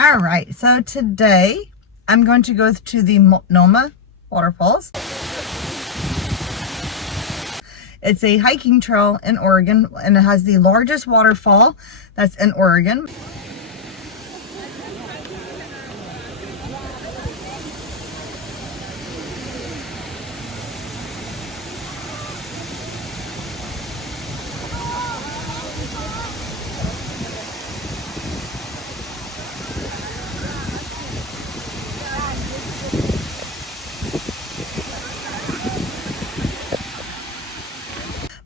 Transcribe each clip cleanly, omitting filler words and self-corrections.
All right, so today I'm going to go to the Multnomah waterfalls. It's a hiking trail in Oregon, and it has the largest waterfall that's in Oregon.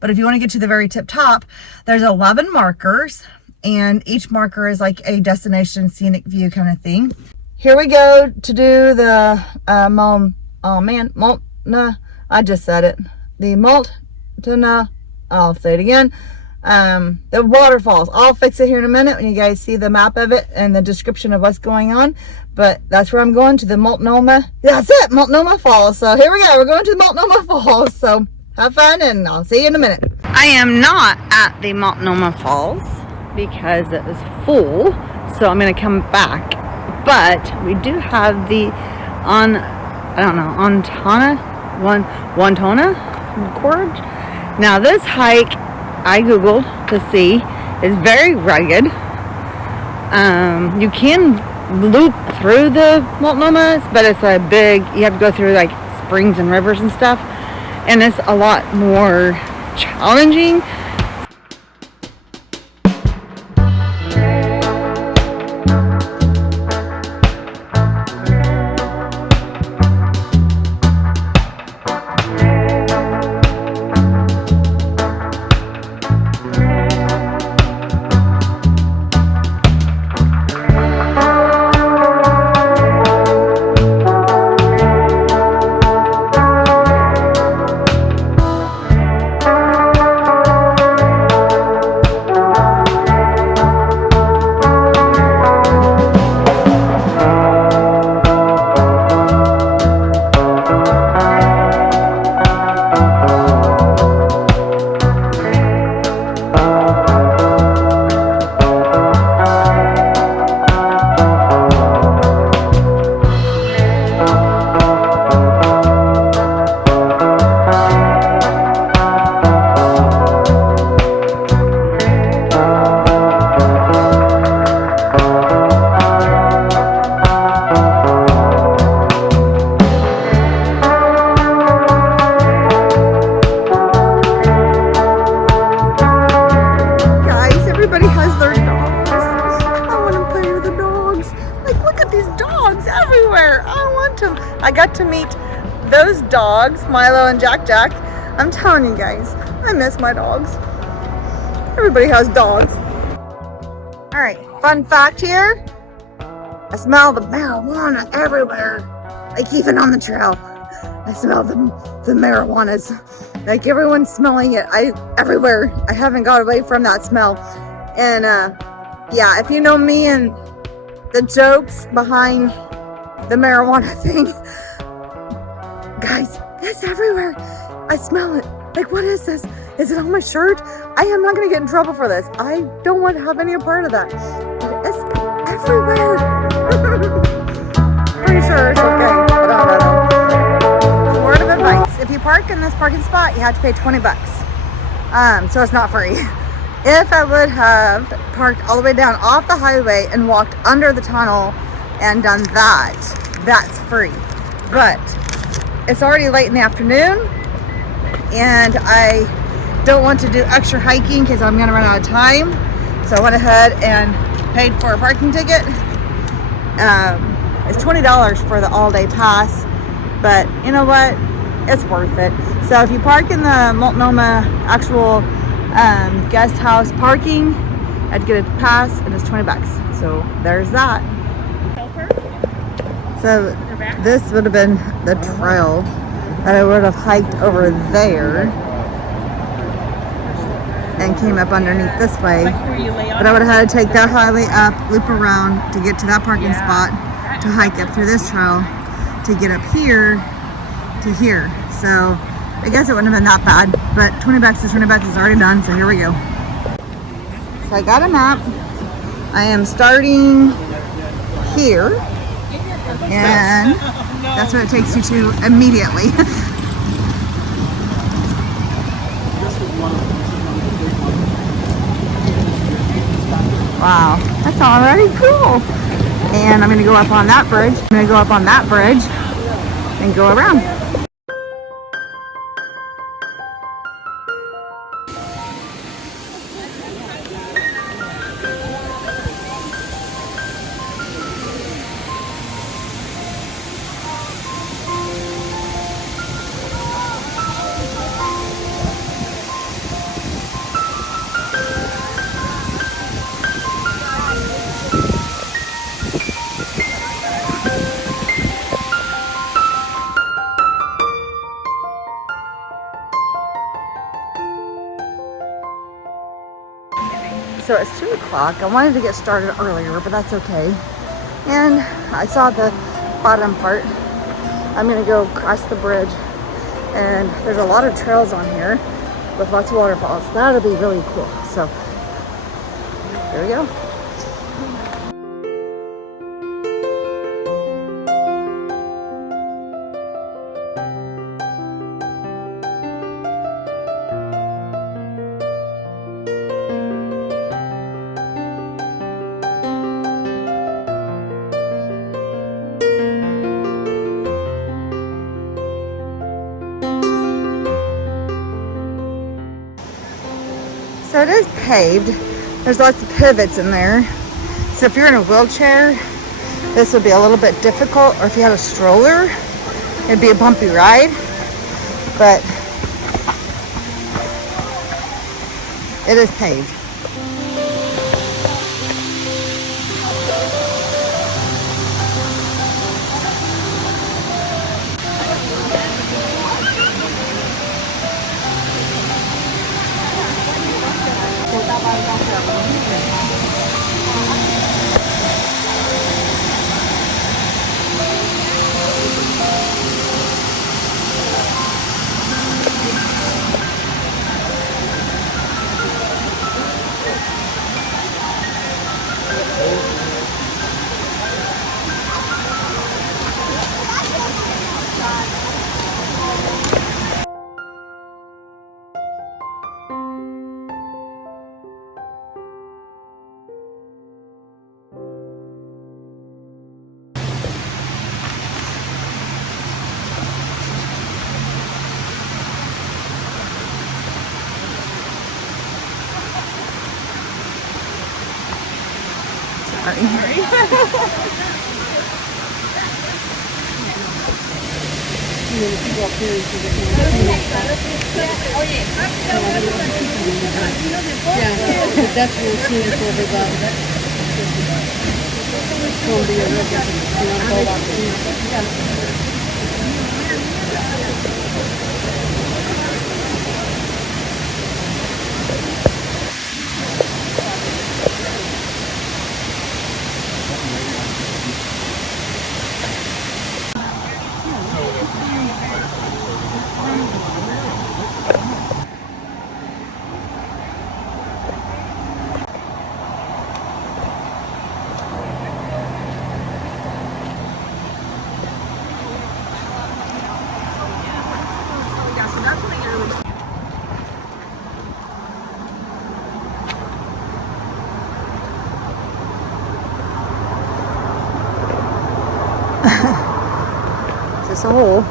But if you want to get to the very tip top, there's 11 markers, and each marker is like a destination scenic view kind of thing. Here we go to do the I just said it. The Multnomah, I'll say it again. The waterfalls. I'll fix it here in a minute when you guys see the map of it and the description of what's going on. But that's where I'm going, to the Multnomah. That's it, Multnomah Falls. So here we go. We're going to the Multnomah Falls. So have fun, and I'll see you in a minute. I am not at the Multnomah Falls because it is full, so I'm going to come back. But we do have the Wantona Gorge. Now this hike, I googled to see, is very rugged. You can loop through the Multnomah, but it's a big, you have to go through like springs and rivers and stuff, and it's a lot more challenging. I got to meet those dogs, Milo and Jack. I'm telling you guys, I miss my dogs. Everybody has dogs. All right, fun fact here. I smell the marijuana everywhere. Like even on the trail, I smell the marijuanas. Like everyone's smelling it. Everywhere. I haven't got away from that smell. And yeah, if you know me and the jokes behind the marijuana thing, guys, it's everywhere. I smell it. Like, what is this? Is it on my shirt? I am not gonna get in trouble for this. I don't want to have any part of that. But it's everywhere. Pretty sure it's okay, but I don't know. Word of advice: if you park in this parking spot, you have to pay $20. So it's not free. If I would have parked all the way down off the highway and walked under the tunnel and done that, that's free. But it's already late in the afternoon, and I don't want to do extra hiking because I'm gonna run out of time. So I went ahead and paid for a parking ticket. It's $20 for the all-day pass, but you know what? It's worth it. So if you park in the Multnomah actual guest house parking, I'd get a pass, and it's $20. So there's that. So this would have been the trail that I would have hiked over there and came up underneath this way. But I would have had to take that highway up, loop around to get to that parking spot, to hike up through this trail, to get up here to here. So I guess it wouldn't have been that bad, but $20 is $20 is already done, so here we go. So I got a map. I am starting here, and that's what it takes you to immediately. Wow, that's already cool. And I'm gonna go up on that bridge. I'm gonna go up on that bridge and go around. So it's 2 o'clock. I wanted to get started earlier, but that's okay. And I saw the bottom part. I'm gonna go across the bridge, and there's a lot of trails on here with lots of waterfalls. That'll be really cool. So there we go. So it is paved. There's lots of pivots in there. So if you're in a wheelchair, this would be a little bit difficult. Or if you had a stroller, it'd be a bumpy ride. But it is paved. Yeah, that's what we'll see for everybody. It's going to be a real Just a hole.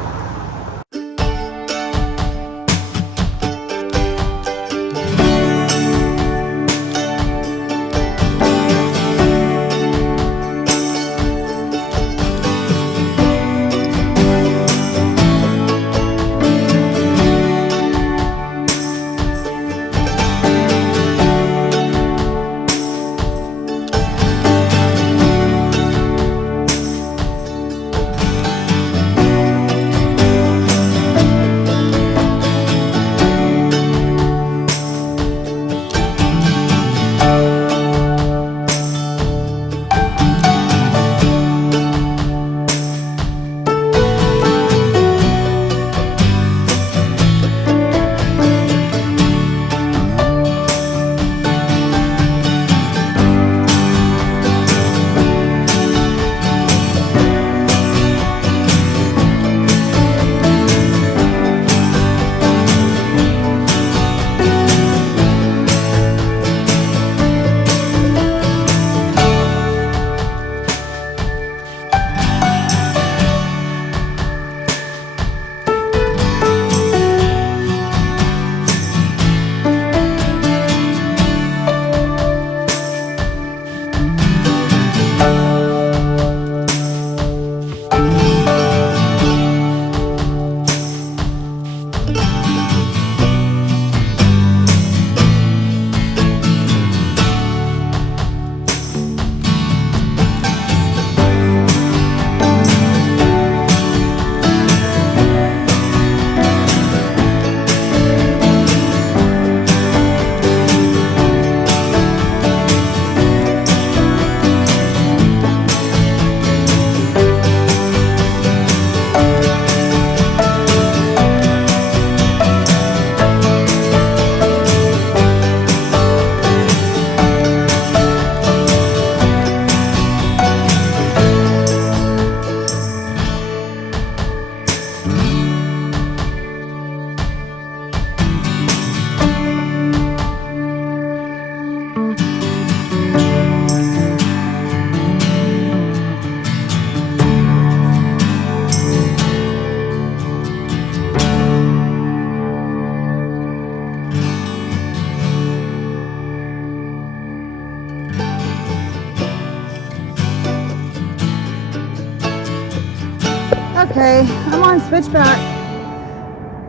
Okay, I'm on switchback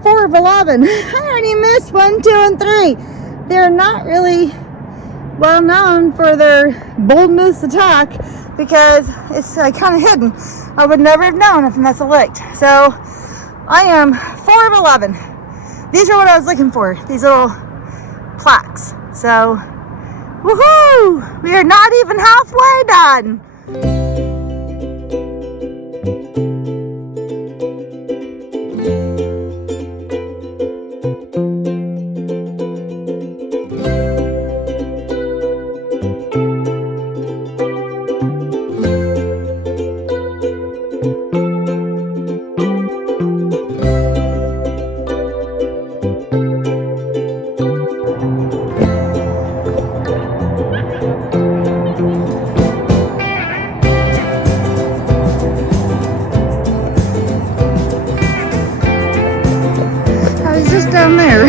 4 of 11. I already missed 1, 2, and 3. They're not really well known for their bold moose attack because it's kind of hidden. I would never have known if Mesa licked. So I am 4 of 11. These are what I was looking for, these little plaques. So, woohoo! We are not even halfway done. Down there.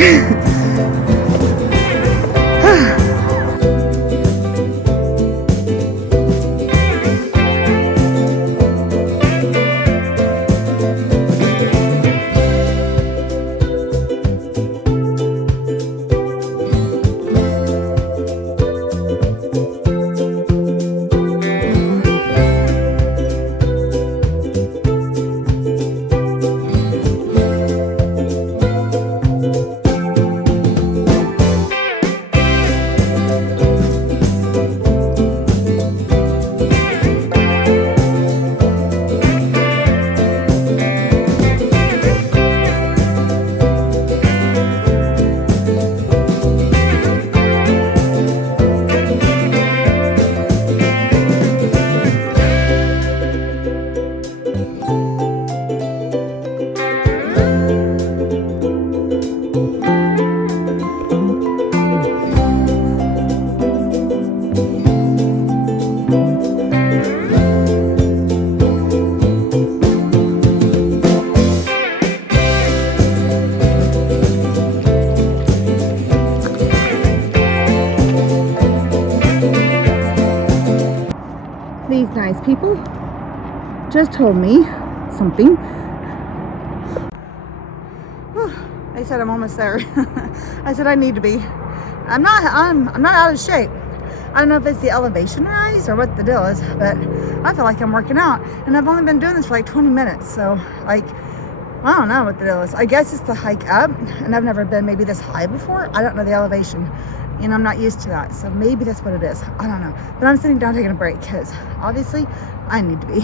These nice people just told me something. They said I'm almost there. I said I need to be. I'm not out of shape. I don't know if it's the elevation rise or what the deal is, but I feel like I'm working out, and I've only been doing this for like 20 minutes. So like, I don't know what the deal is. I guess it's the hike up, and I've never been maybe this high before. I don't know the elevation, and I'm not used to that. So maybe that's what it is. I don't know. But I'm sitting down taking a break because obviously I need to be.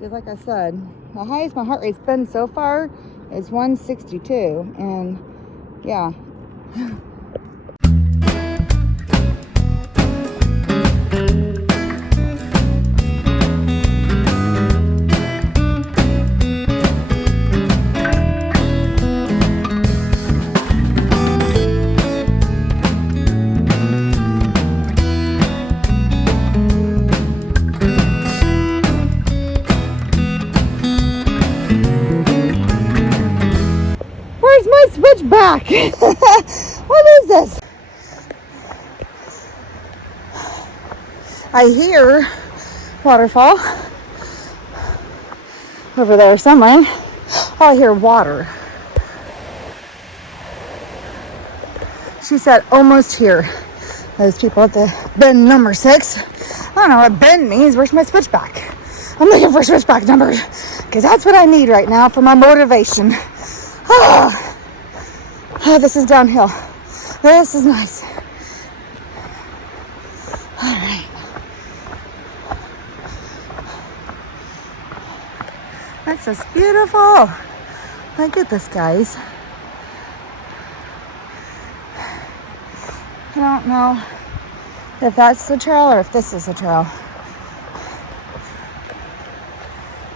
Just like I said, the highest my heart rate's been so far is 162, and yeah. Switchback. What is this? I hear waterfall over there somewhere. Oh, I hear water. She said almost here. Those people at the bend number 6. I don't know what bend means. Where's my switchback? I'm looking for switchback numbers because that's what I need right now for my motivation. Oh, this is downhill. This is nice. All right. That's just beautiful. Look at this, guys. I don't know if that's the trail or if this is the trail.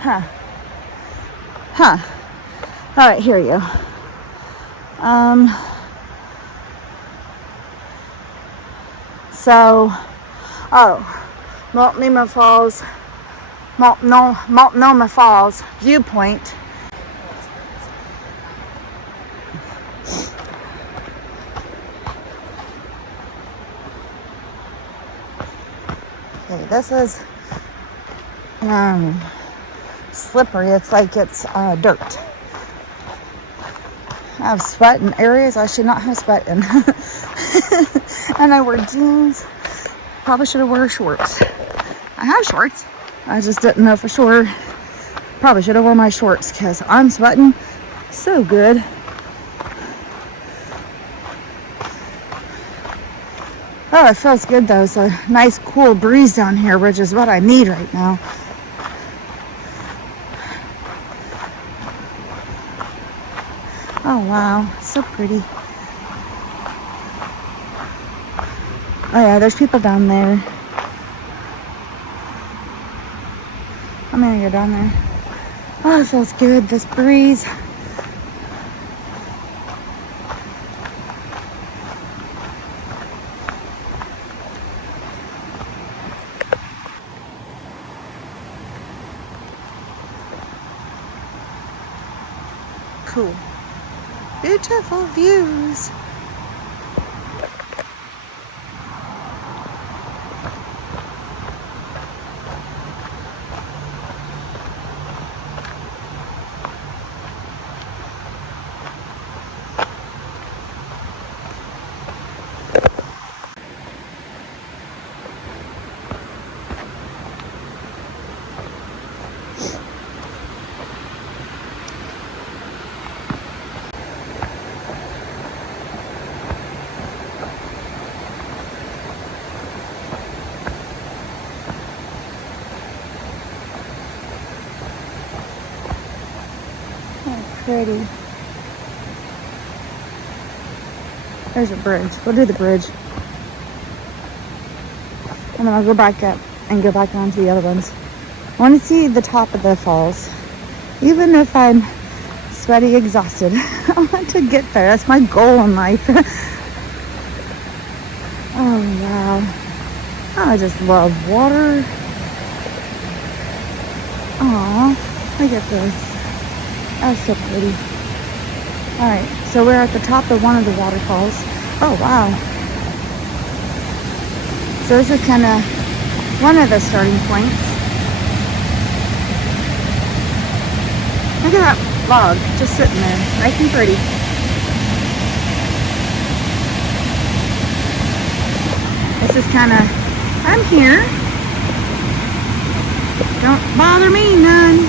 Huh. All right, here you go. Multnomah Falls, Multnomah Falls viewpoint. Okay, this is slippery. It's like it's dirt. I have sweat in areas I should not have sweat in. And I wear jeans. Probably should have worn shorts. I have shorts. I just didn't know for sure. Probably should have worn my shorts because I'm sweating so good. Oh, it feels good though. It's a nice cool breeze down here, which is what I need right now. Oh wow, so pretty. Oh yeah, there's people down there. I'm gonna go down there. Oh, it feels good, this breeze. Cool. Beautiful views. Pretty. There's a bridge. We'll do the bridge. And then I'll go back up and go back on to the other ones. I want to see the top of the falls. Even if I'm sweaty, exhausted, I want to get there. That's my goal in life. Oh, wow. I just love water. Aw, look at this. That's so pretty. Alright, so we're at the top of one of the waterfalls. Oh, wow. So this is kind of one of the starting points. Look at that log just sitting there, nice and pretty. This is kind of, I'm here. Don't bother me none.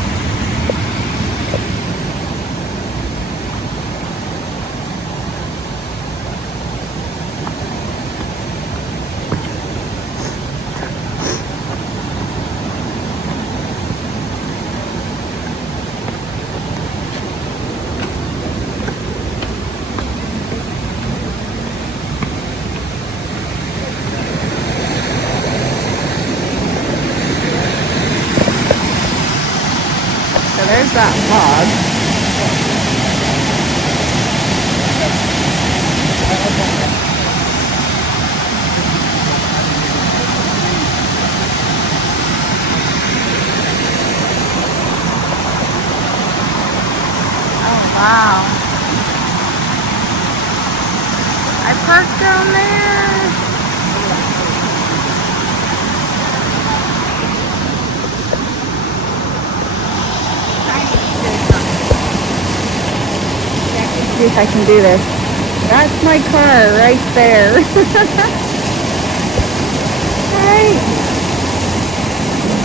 There's that log. Oh, wow. I parked down there. See if I can do this. That's my car right there. Right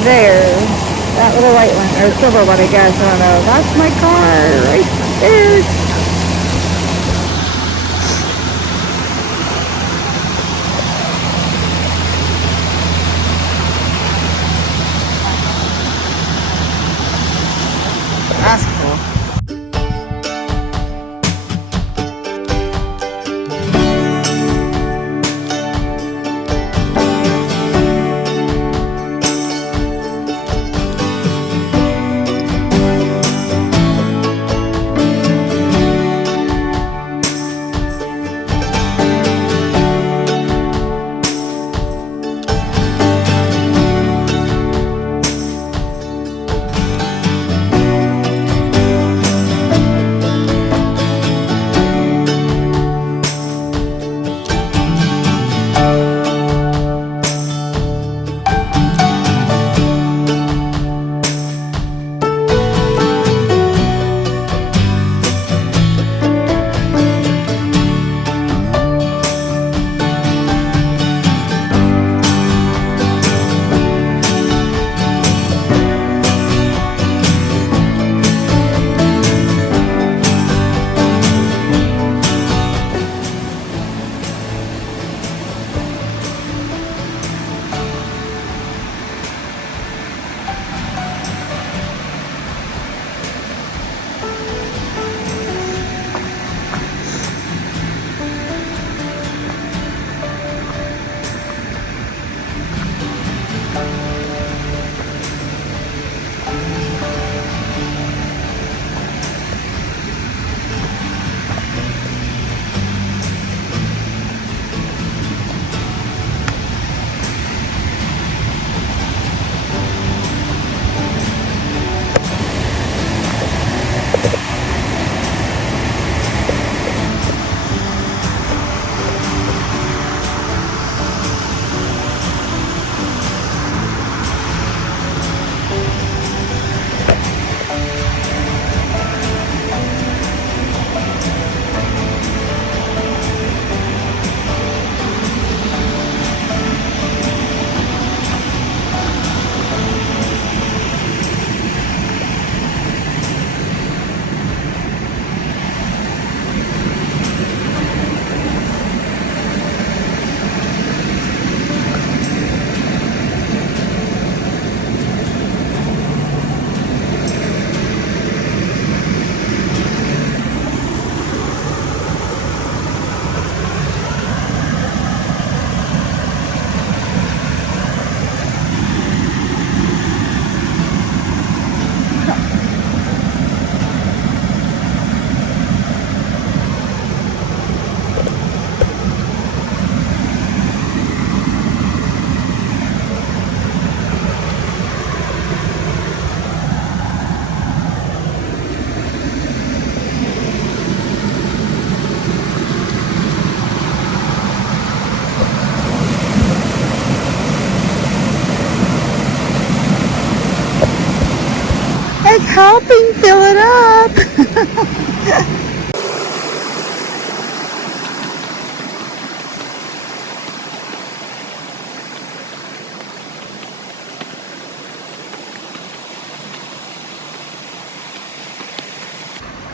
there. That little white one, or silver one, I guess. I don't know. That's my car right there. That's cool. helping fill it up.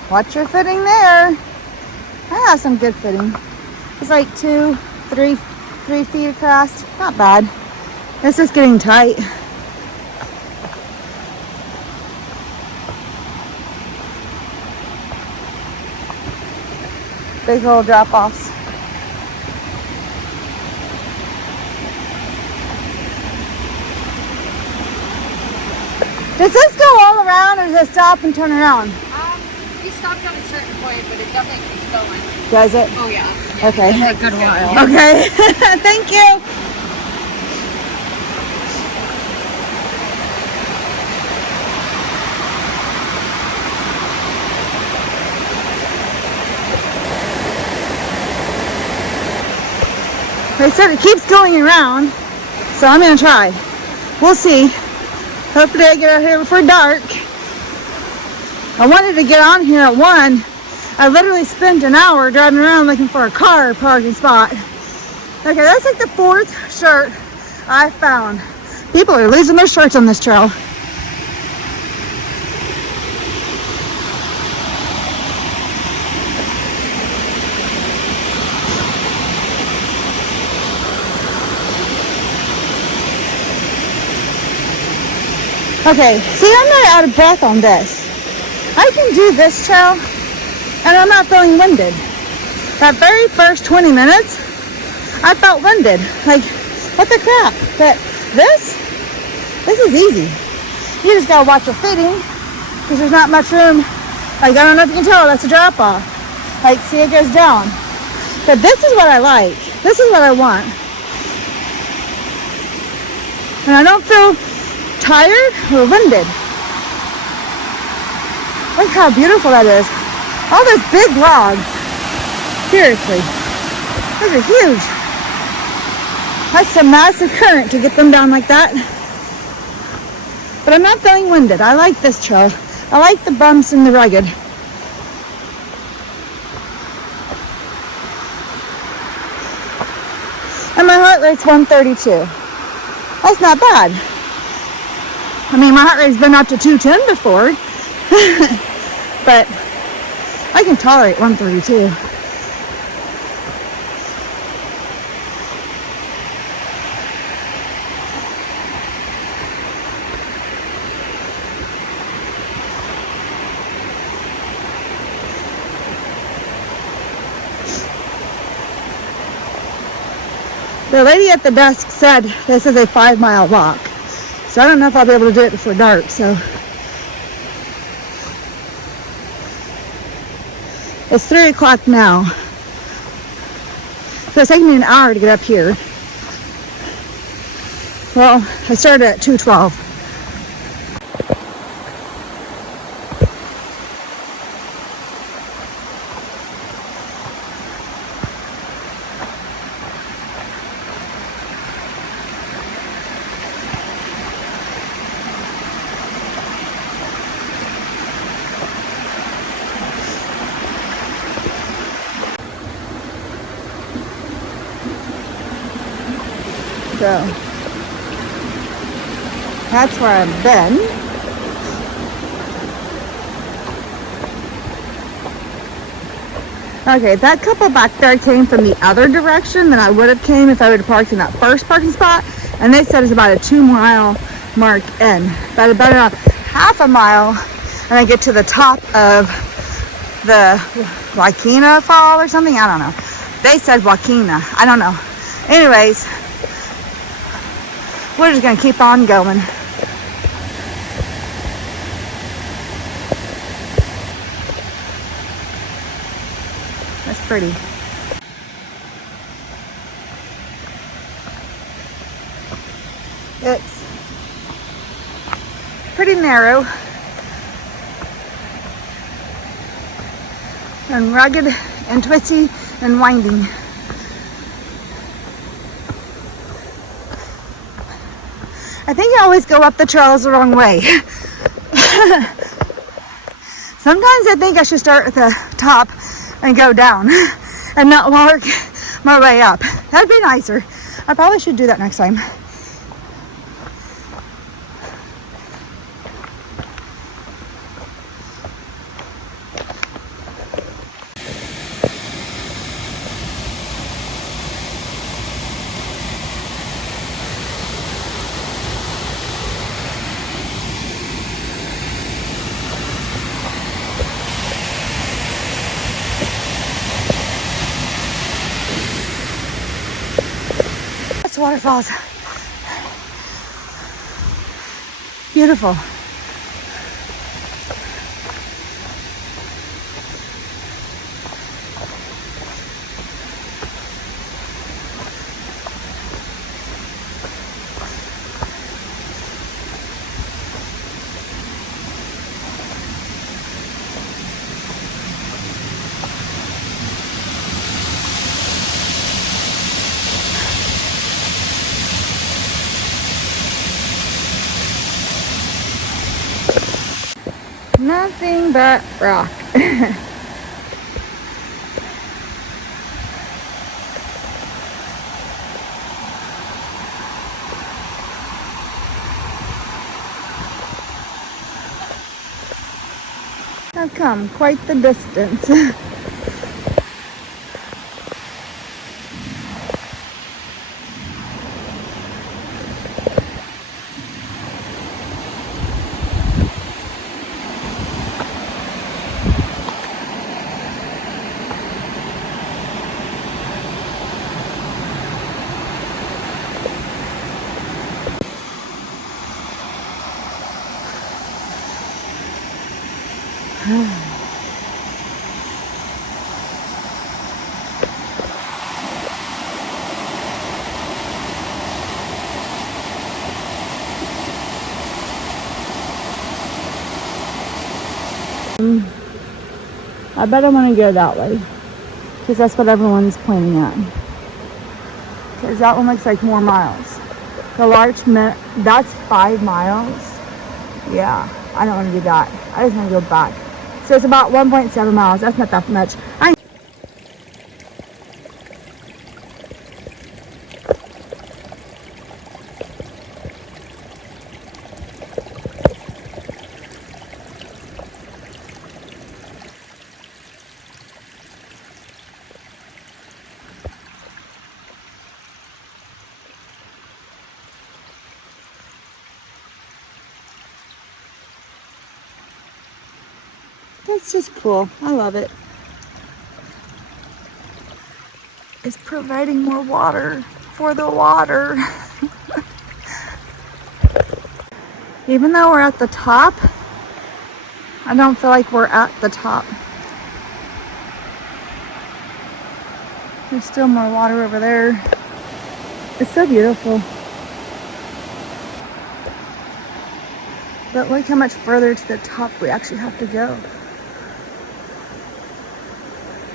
Watch your footing there. I have some good footing. It's like 3 feet across. Not bad. It's just getting tight. Big little drop-offs. Does this go all around or does it stop and turn around? We stopped at a certain point, but it definitely keeps going. Does it? Oh yeah. Okay. For a good while. Okay. Thank you. They said it keeps going around, so I'm gonna try. We'll see. Hopefully I get out here before dark. I wanted to get on here at 1. I literally spent an hour driving around looking for a car parking spot. Okay, that's like the 4th shirt I found. People are losing their shirts on this trail. Okay, see, I'm not out of breath on this. I can do this trail and I'm not feeling winded. That very first 20 minutes, I felt winded. Like, what the crap? But this is easy. You just gotta watch your footing because there's not much room. Like, I don't know if you can tell, that's a drop off. Like, see, it goes down. But this is what I like. This is what I want. And I don't feel tired or winded. Look how beautiful that is. All those big logs. Seriously. Those are huge. That's a massive current to get them down like that. But I'm not feeling winded. I like this trail. I like the bumps and the rugged. And my heart rate's 132. That's not bad. I mean, my heart rate's been up to 210 before, but I can tolerate 132. The lady at the desk said this is a 5-mile walk. So I don't know if I'll be able to do it before dark, so. It's 3 o'clock now. So it's taking me an hour to get up here. Well, I started at 2:12. So that's where I've been. Okay, that couple back there came from the other direction than I would have came if I would have parked in that first parking spot. And they said it's about a 2-mile mark in. But about a half a mile and I get to the top of the Wakina Fall or something. I don't know. They said Wakina. I don't know. Anyways, we're just gonna keep on going. That's pretty. It's pretty narrow and rugged and twisty and winding. I think I always go up the trails the wrong way. Sometimes I think I should start at the top and go down and not work my way up. That'd be nicer. I probably should do that next time. That's waterfalls. Beautiful. Nothing but rock. I've come quite the distance. I bet I want to go that way because that's what everyone's pointing at. Because that one looks like more miles. The Larch, that's 5 miles. Yeah, I don't want to do that. I just want to go back. So it's about 1.7 miles. That's not that much. That's just cool. I love it. It's providing more water for the water. Even though we're at the top, I don't feel like we're at the top. There's still more water over there. It's so beautiful. But look how much further to the top we actually have to go.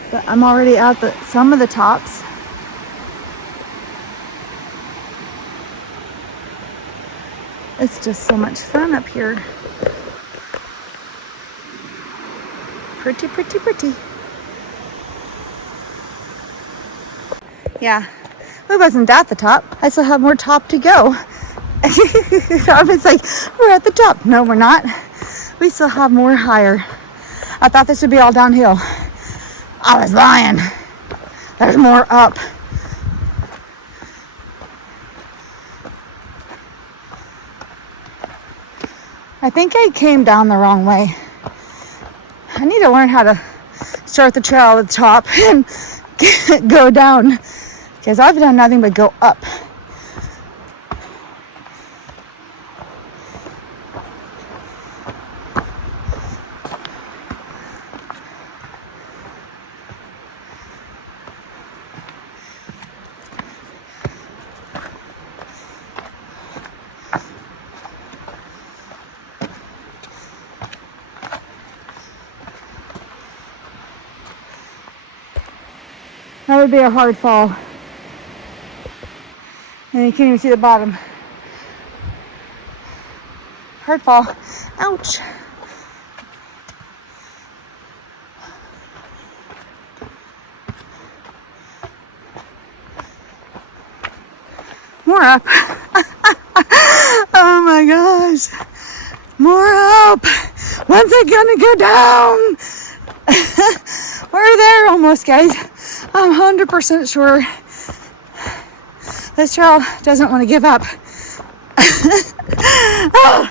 But I'm already at some of the tops. It's just so much fun up here. Pretty, pretty, pretty. Yeah, we wasn't at the top. I still have more top to go. I was like, we're at the top. No, we're not. We still have more higher. I thought this would be all downhill. I was lying. There's more up. I think I came down the wrong way. I need to learn how to start the trail at the top and go down, because I've done nothing but go up. That would be a hard fall. And you can't even see the bottom. Hard fall. Ouch. more up. Oh my gosh. More up. When's it gonna go down? We're there almost, guys. I'm 100% sure this trail doesn't want to give up. Oh.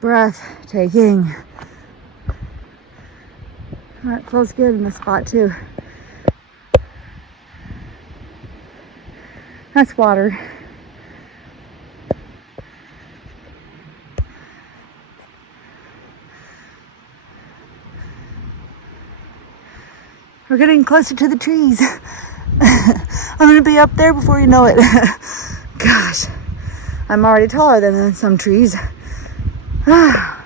Breathtaking. That feels good in this spot too. That's water. We're getting closer to the trees. I'm gonna be up there before you know it. Gosh, I'm already taller than some trees. Ah,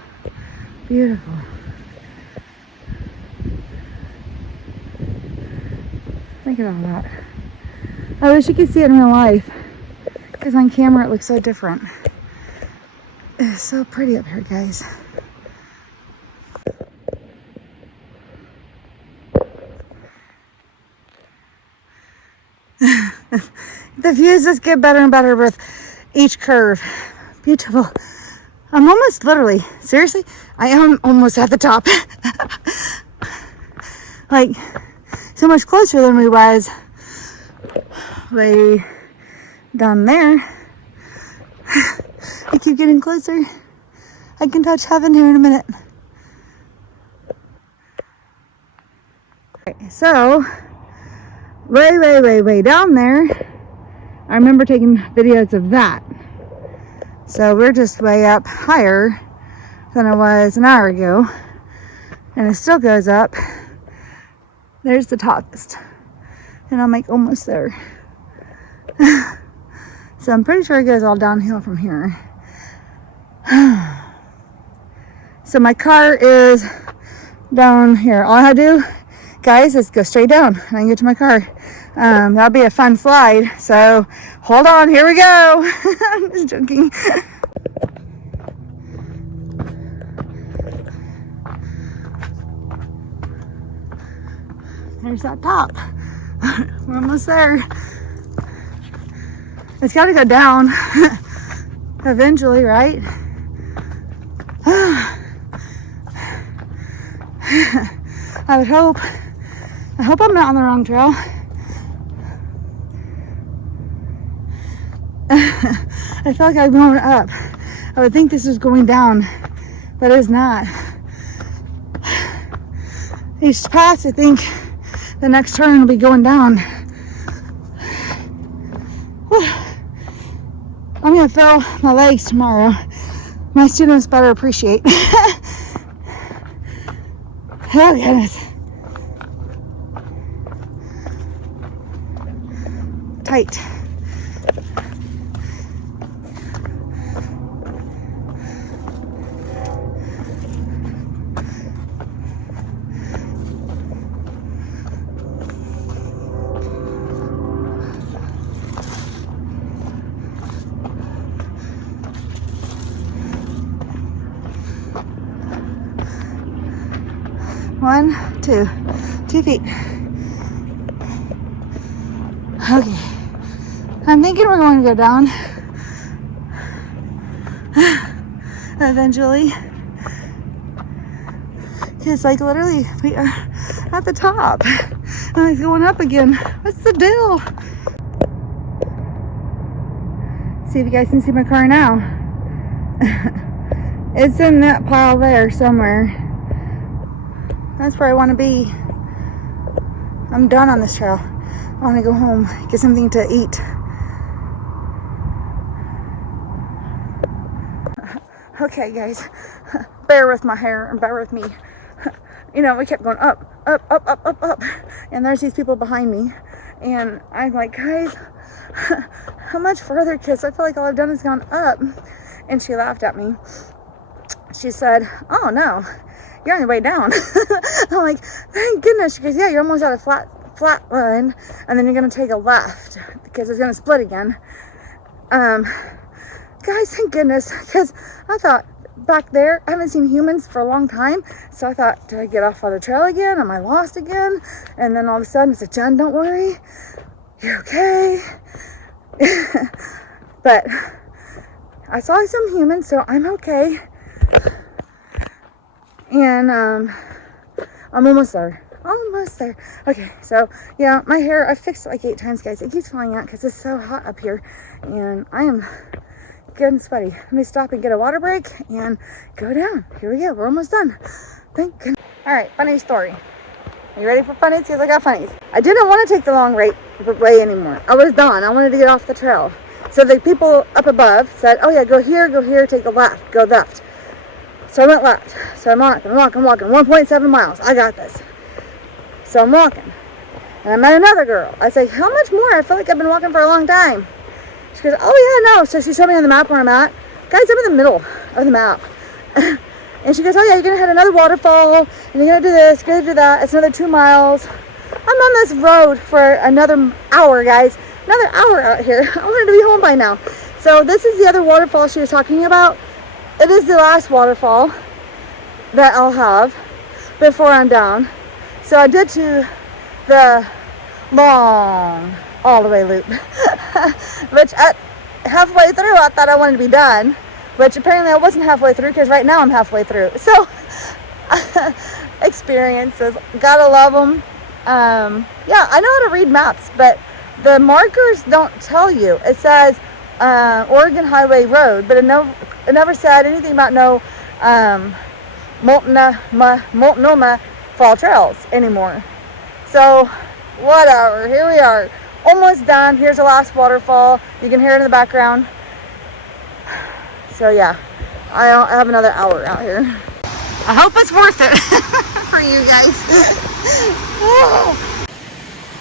beautiful. Look at all that. I wish you could see it in real life, because on camera it looks so different. It's so pretty up here, guys. The views just get better and better with each curve. Beautiful. I'm almost literally, seriously, I am almost at the top. Like, so much closer than we was way down there. I keep getting closer. I can touch heaven here in a minute. Okay, so way down there, I remember taking videos of that. So we're just way up higher than I was an hour ago, and it still goes up. There's the topest, and I'm like almost there. So I'm pretty sure it goes all downhill from here. So my car is down here. All I have to do, guys, is go straight down and I can get to my car. That'll be a fun slide. So hold on, here we go. I'm just joking. There's that top. We're almost there. It's got to go down eventually, right? I would hope. I hope I'm not on the wrong trail. I feel like I'm going up. I would think this is going down, but it's not. Each pass, I think the next turn will be going down. Whew. I'm gonna feel my legs tomorrow. My students better appreciate. Oh goodness. Tight. One, two feet. Okay. I'm thinking we're going to go down eventually. Because like literally we are at the top. And like going up again. What's the deal? See if you guys can see my car now. It's in that pile there somewhere. That's where I want to be. I'm done on this trail. I want to go home, get something to eat. Okay, guys, bear with my hair and bear with me. You know, we kept going up, and there's these people behind me, and I'm like, guys, how much further? Because I feel like all I've done is gone up. And she laughed at me. She said, oh no, you're on your way down. I'm like, thank goodness. She goes, yeah, you're almost at a flat line, and then you're gonna take a left because it's gonna split again. Guys, thank goodness, because I thought back there, I haven't seen humans for a long time, so I thought, did I get off on the trail again? Am I lost again? And then all of a sudden it's like, Jen, don't worry, you're okay. But I saw some humans, so I'm okay. And I'm almost there. Almost there. Okay, so yeah, my hair, I fixed it like 8 times, guys. It keeps falling out because it's so hot up here. And I am good and sweaty. Let me stop and get a water break and go down. Here we go. We're almost done. Thank goodness. All right, funny story. Are you ready for funnies? Because I got funnies. I didn't want to take the long way anymore. I was done. I wanted to get off the trail. So the people up above said, oh yeah, go here, take a left, go left. So I went left. So I'm walking, 1.7 miles. I got this. So I'm walking. And I met another girl. I say, how much more? I feel like I've been walking for a long time. She goes, oh yeah, no. So she showed me on the map where I'm at. Guys, I'm in the middle of the map. And she goes, oh yeah, you're going to hit another waterfall. And you're going to do this, going to do that. It's another 2 miles. I'm on this road for another hour, guys. Another hour out here. I wanted to be home by now. So this is the other waterfall she was talking about. It is the last waterfall that I'll have before I'm down. So I did to the long all the way loop. Which at halfway through I thought I wanted to be done. Which apparently I wasn't halfway through because right now I'm halfway through. So experiences. Gotta love them. Yeah, I know how to read maps, but the markers don't tell you. It says Oregon Highway Road, but it never said anything about no Multnomah Fall Trails anymore. So whatever, here we are, almost done. Here's the last waterfall. You can hear it in the background. So yeah, I have another hour out here. I hope it's worth it for you guys.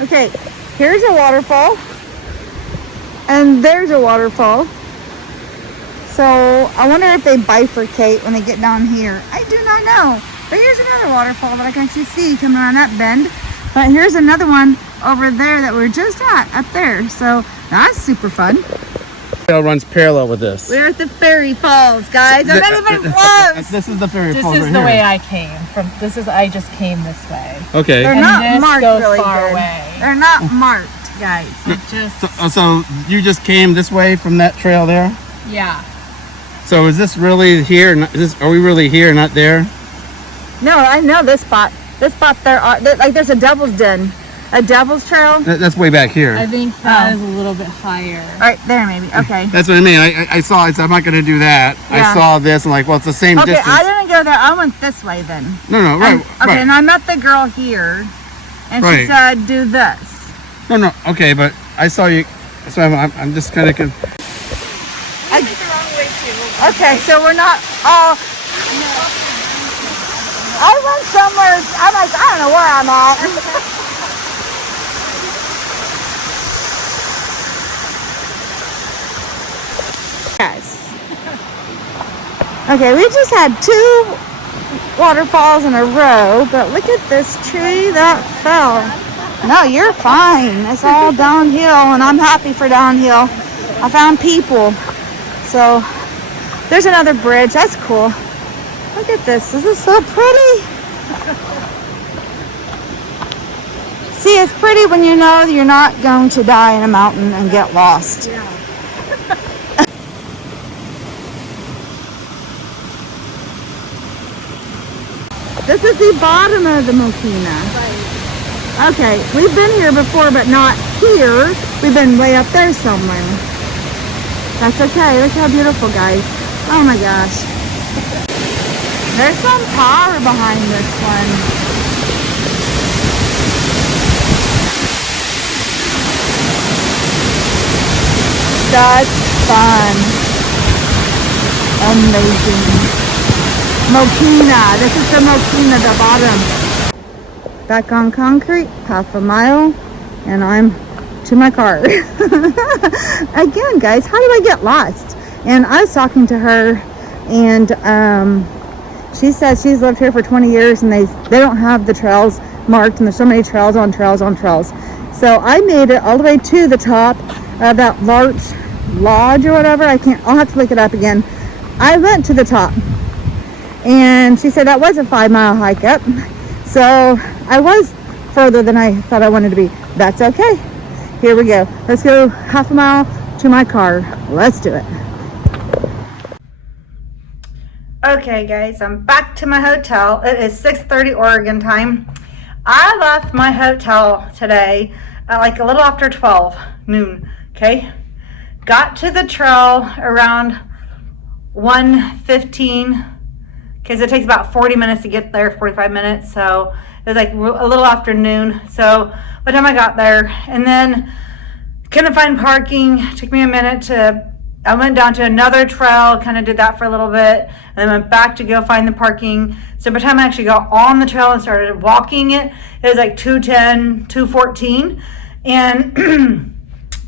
Okay, here's a waterfall, and there's a waterfall. So I wonder if they bifurcate when they get down here. I do not know. But here's another waterfall that I can actually see coming around that bend. But here's another one over there that we're just at, up there. So that's super fun. Trail runs parallel with this. We're at the Fairy Falls, guys. I'm not even close. This is the Fairy This Falls is right the here. way I came from. I just came this way. Okay. They're And not this marked goes really far good. away. They're not marked, guys. It just So you just came this way from that trail there? yeah. So is this really here? Are we really here, not there? No, I know this spot. This spot like there's a Devil's Den, a Devil's Trail. That's way back here. I think that is a little bit higher. All right, there maybe. Okay. That's what I mean. I saw it. So I'm not going to do that. Yeah. I saw this. I'm like, well, it's the same Okay, distance. I didn't go there. I went this way then. No, right. Okay, right. and I met the girl here, and she Right. said, "Do this." No. Okay, but I saw you. So I'm just kind of. I think the wrong way too. Okay, so we're not all. I went somewhere. I'm like, I don't know where I'm at. Guys. Okay, we just had 2 waterfalls in a row, but look at this tree that fell. No, you're fine. It's all downhill, and I'm happy for downhill. I found people. So there's another bridge. That's cool. Look at this. This is so pretty. See, it's pretty when you know you're not going to die in a mountain and get lost. Yeah. This is the bottom of the Multnomah. Right. Okay, we've been here before, but not here. We've been way up there somewhere. That's okay. Look how beautiful, guys. Oh my gosh. There's some power behind this one. That's fun. Amazing. Multnomah. This is the Multnomah, the bottom. Back on concrete, half a mile, and I'm to my car. Again, guys, how do I get lost? And I was talking to her, and she said she's lived here for 20 years, and they don't have the trails marked, and there's so many trails on trails on trails. So I made it all the way to the top of that Larch Lodge or whatever. I'll have to look it up again. I went to the top, and she said that was a 5-mile hike up. So I was further than I thought I wanted to be. That's okay. Here we go. Let's go half a mile to my car. Let's do it. Okay guys, I'm back to my hotel. It is 6:30 Oregon time. I left my hotel today at like a little after 12 noon, okay? Got to the trail around 1:15, because it takes about 40 minutes to get there, 45 minutes, so it was like a little after noon. So by the time I got there, and then couldn't find parking, took me a minute I went down to another trail, kind of did that for a little bit, and then went back to go find the parking. So by the time I actually got on the trail and started walking it was like 2:10, 2:14. And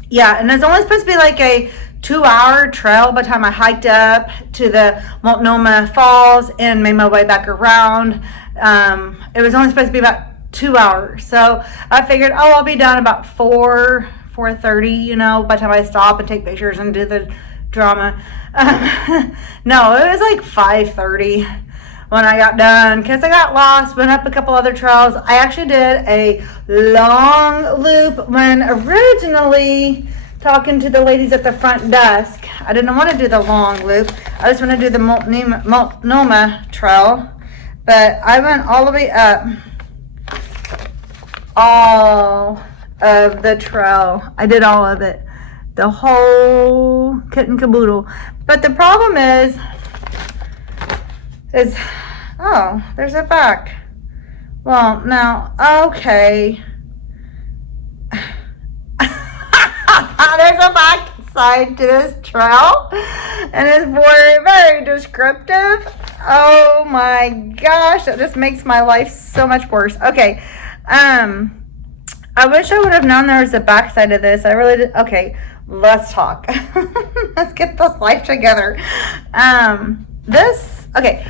yeah, and it's only supposed to be like a 2-hour trail by the time I hiked up to the Multnomah Falls and made my way back around. It was only supposed to be about 2 hours. So I figured, I'll be done about 4:30, by the time I stop and take pictures and do the drama. No, it was like 5:30 when I got done, because I got lost, went up a couple other trails. I actually did a long loop when originally talking to the ladies at the front desk. I didn't want to do the long loop. I just want to do the Multnomah trail. But I went all the way up all of the trail. I did all of it. The whole kit and caboodle. But the problem is, oh, there's a back. Well, now, okay. There's a back side to this trail, and it's very, very descriptive. Oh my gosh, that just makes my life so much worse. Okay, I wish I would have known there was a backside of this. I really did. Okay, let's talk. Let's get this life together. Okay,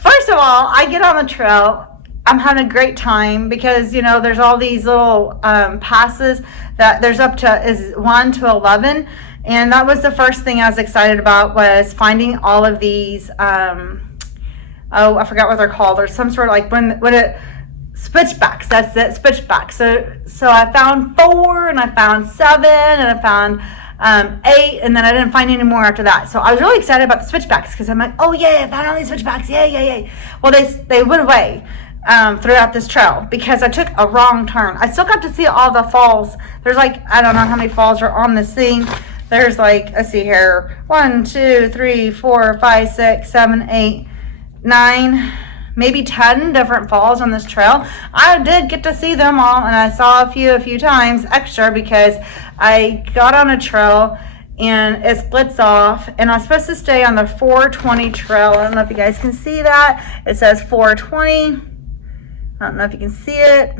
first of all, I get on the trail. I'm having a great time because, there's all these little passes that there's up to is 1 to 11. And that was the first thing I was excited about, was finding all of these, I forgot what they're called. There's some sort of like when it switchbacks. That's it, switchbacks. So I found 4, and I found 7, and I found 8, and then I didn't find any more after that. So I was really excited about the switchbacks, because I'm like, oh yeah, I found all these switchbacks, yay. Well, they went away throughout this trail because I took a wrong turn. I still got to see all the falls. There's like, I don't know how many falls are on this thing. There's like, let's see here, 1, 2, 3, 4, 5, 6, 7, 8, 9, maybe 10 different falls on this trail. I did get to see them all, and I saw a few times extra because I got on a trail and it splits off, and I'm supposed to stay on the 420 trail. I don't know if you guys can see that. It says 420. I don't know if you can see it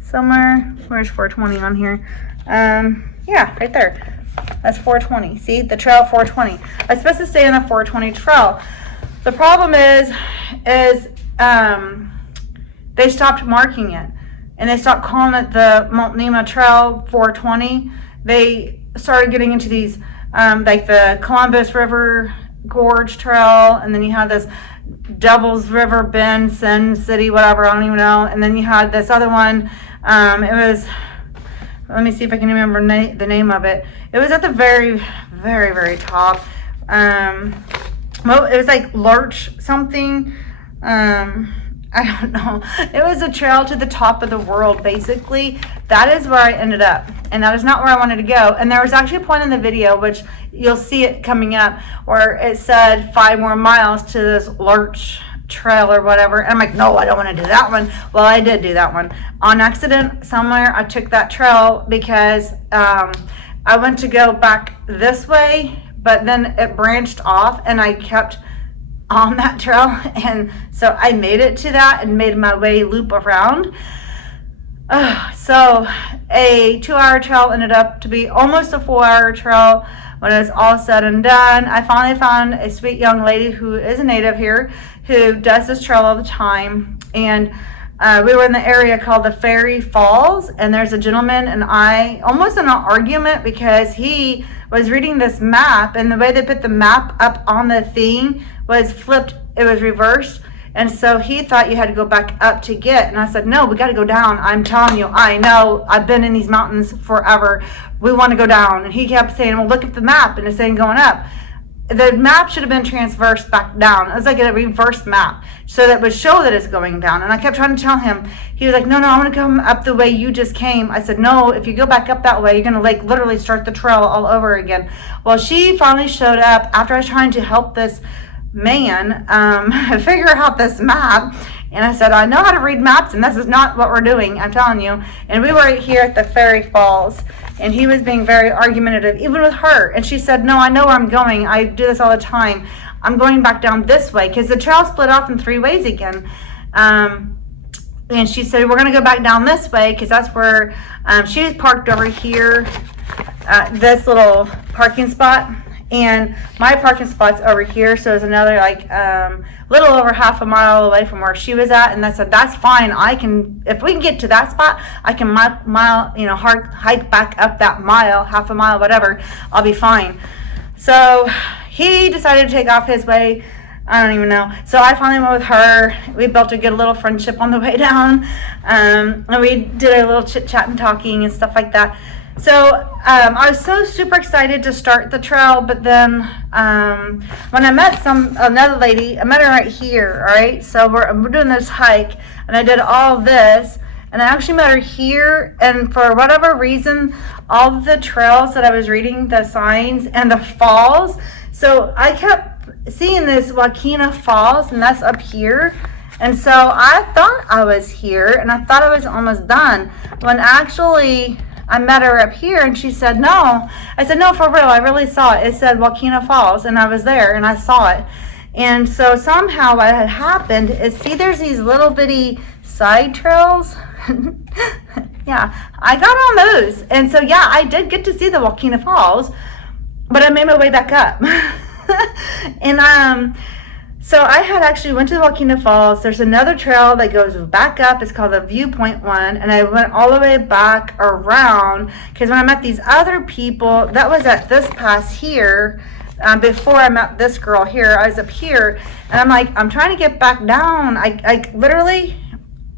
somewhere. Where's 420 on here? Yeah, right there. That's 420. See, the trail 420. I'm supposed to stay on the 420 trail. The problem is they stopped marking it, and they stopped calling it the Multnomah Trail 420. They started getting into these, like the Columbus River Gorge Trail, and then you have this Devil's River Bend, Sin City, whatever, I don't even know. And then you had this other one. It was, let me see if I can remember the name of it. It was at the very, very, very top. Well, it was like Larch something. I don't know. It was a trail to the top of the world, basically. That is where I ended up, and that is not where I wanted to go. And there was actually a point in the video, which you'll see it coming up, where it said 5 more miles to this Larch trail or whatever. And I'm like, no, I don't want to do that one. Well, I did do that one on accident. Somewhere I took that trail because I went to go back this way, but then it branched off, and I kept on that trail, and so I made it to that and made my way loop around. So a 2-hour trail ended up to be almost a 4-hour trail when it's all said and done. I finally found a sweet young lady who is a native here who does this trail all the time, and we were in the area called the Fairy Falls, and there's a gentleman and I almost in an argument because he was reading this map, and the way they put the map up on the thing was flipped. It was reversed, And so he thought you had to go back up to get, and I said, no, we got to go down. I'm telling you, I know, I've been in these mountains forever. We want to go down. And he kept saying, well, look at the map, and it's saying going up. The map should have been transversed back down. It was like a reverse map, so that would show that it's going down. And I kept trying to tell him. He was like, no, I want to come up the way you just came. I said, no, if you go back up that way, you're going to like literally start the trail all over again. Well, she finally showed up after I was trying to help this man figure out this map. And I said, I know how to read maps, and this is not what we're doing, I'm telling you. And we were here at the Fairy Falls, and he was being very argumentative, even with her. And she said, no, I know where I'm going. I do this all the time. I'm going back down this way, because the trail split off in 3 ways again. And she said, we're going to go back down this way, because that's where she was parked over here, this little parking spot. And my parking spot's over here, so it's another like little over half a mile away from where she was at. And I said, that's fine. I can, if we can get to that spot, I can hike back up that mile, half a mile, whatever. I'll be fine. So he decided to take off his way. I don't even know. So I finally went with her. We built a good little friendship on the way down, and we did a little chit chat and talking and stuff like that. So I was so super excited to start the trail, but then when I met another lady, I met her right here. All right, so we're doing this hike, and I did all this, and I actually met her here. And for whatever reason, all of the trails that I was reading, the signs and the falls, so I kept seeing this Wakina Falls, and that's up here. And so I thought I was here, and I thought I was almost done, when actually I met her up here, and she said, no. I said, no, for real, I really saw it. It said Wakina Falls, and I was there, and I saw it. And so somehow what had happened is, see, there's these little bitty side trails. Yeah, I got on those. And so, yeah, I did get to see the Wakina Falls, but I made my way back up. And so I had actually went to the Wakina Falls. There's another trail that goes back up. It's called the Viewpoint one. And I went all the way back around, because when I met these other people, that was at this pass here. Before I met this girl here, I was up here, and I'm like, I'm trying to get back down. I literally,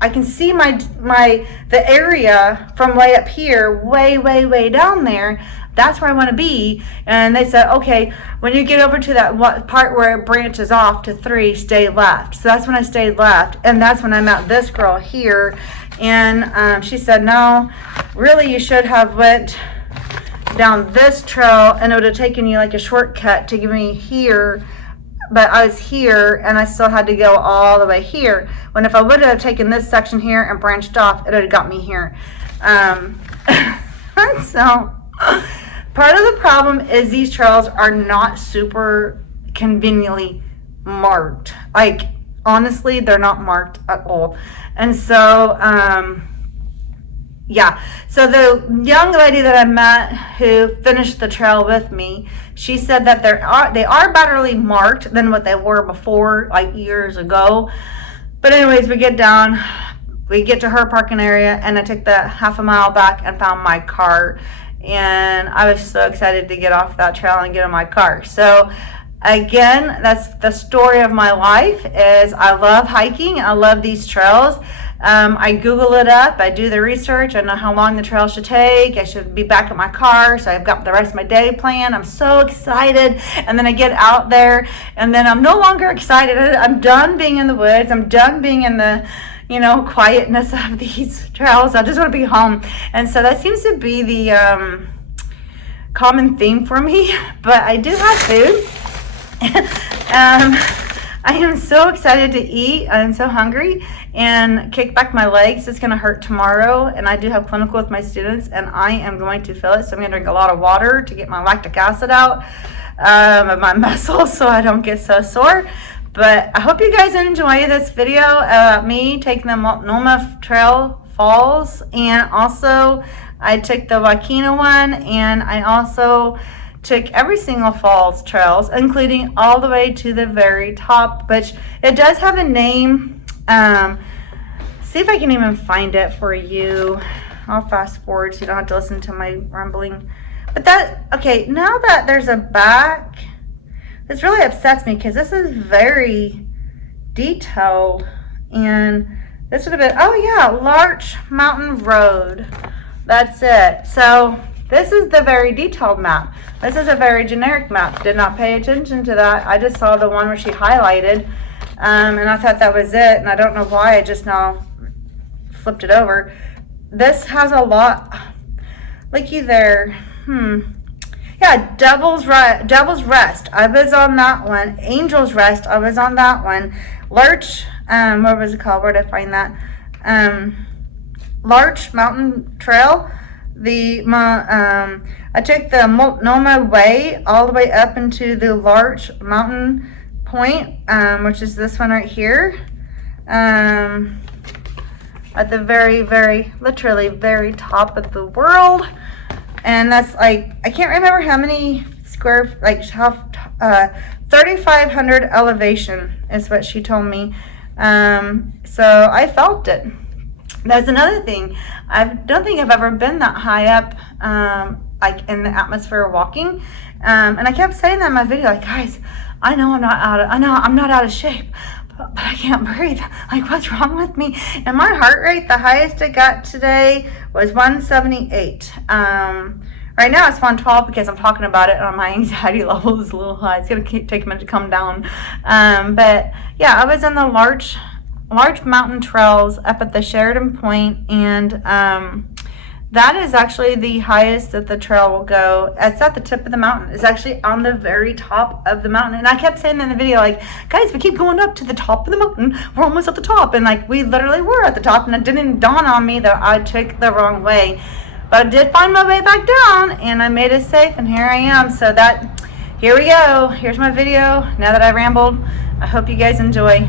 I can see the area from way up here, way down there. That's where I want to be. And they said, okay, when you get over to that part where it branches off to 3, stay left. So that's when I stayed left. And that's when I met this girl here. And she said, no, really, you should have went down this trail, and it would have taken you like a shortcut to get me here. But I was here, and I still had to go all the way here. When if I would have taken this section here and branched off, it would have got me here. So part of the problem is these trails are not super conveniently marked. Like, honestly, they're not marked at all. And so, yeah. So the young lady that I met who finished the trail with me, she said that they are betterly marked than what they were before, like years ago. But anyways, we get down, we get to her parking area, and I took the half a mile back and found my car. And I was so excited to get off that trail and get in my car. So again, that's the story of my life. Is I love hiking. I love these trails. I Google it up. I do the research. I know how long the trail should take. I should be back at my car. So I've got the rest of my day planned. I'm so excited. And then I get out there, and then I'm no longer excited. I'm done being in the woods. I'm done being in the quietness of these trails. I just want to be home. And so that seems to be the common theme for me. But I do have food. I am so excited to eat. I'm so hungry, and kick back my legs. It's going to hurt tomorrow, and I do have clinical with my students, and I am going to feel it. So I'm going to drink a lot of water to get my lactic acid out of my muscles so I don't get so sore. But I hope you guys enjoy this video of me taking the Multnomah Trail Falls, and also I took the Wakina one, and I also took every single falls trails, including all the way to the very top, which it does have a name. See if I can even find it for you. I'll fast forward so you don't have to listen to my rambling. But okay, now that there's a back, this really upsets me, because this is very detailed. And this would have been, oh yeah, Larch Mountain Road. That's it. So this is the very detailed map. This is a very generic map. Did not pay attention to that. I just saw the one where she highlighted, and I thought that was it. And I don't know why I just now flipped it over. This has a lot. Looky there. Yeah, Devil's Rest. I was on that one. Angel's Rest. I was on that one. Larch. What was it called? Where did I find that? Larch Mountain Trail. I took the Multnomah Way all the way up into the Larch Mountain Point, which is this one right here. At the very, very, literally very top of the world. And that's like, I can't remember how many square, like how, 3,500 elevation is what she told me. So I felt it. That's another thing. I don't think I've ever been that high up, like in the atmosphere walking. And I kept saying that in my video, like, guys, I know I'm not out of shape, but I can't breathe. Like, what's wrong with me? And my heart rate, the highest it got today was 178. Right now it's 112 because I'm talking about it and my anxiety level is a little high. It's going to take a minute to come down. But yeah, I was in the Larch Mountain Trails up at the Sheridan Point, and that is actually the highest that the trail will go. It's at the tip of the mountain. It's actually on the very top of the mountain. And I kept saying in the video, like, guys, we keep going up to the top of the mountain. We're almost at the top. And like, we literally were at the top, and it didn't dawn on me that I took the wrong way. But I did find my way back down, and I made it safe, and here I am. So here we go. Here's my video. Now that I rambled, I hope you guys enjoy.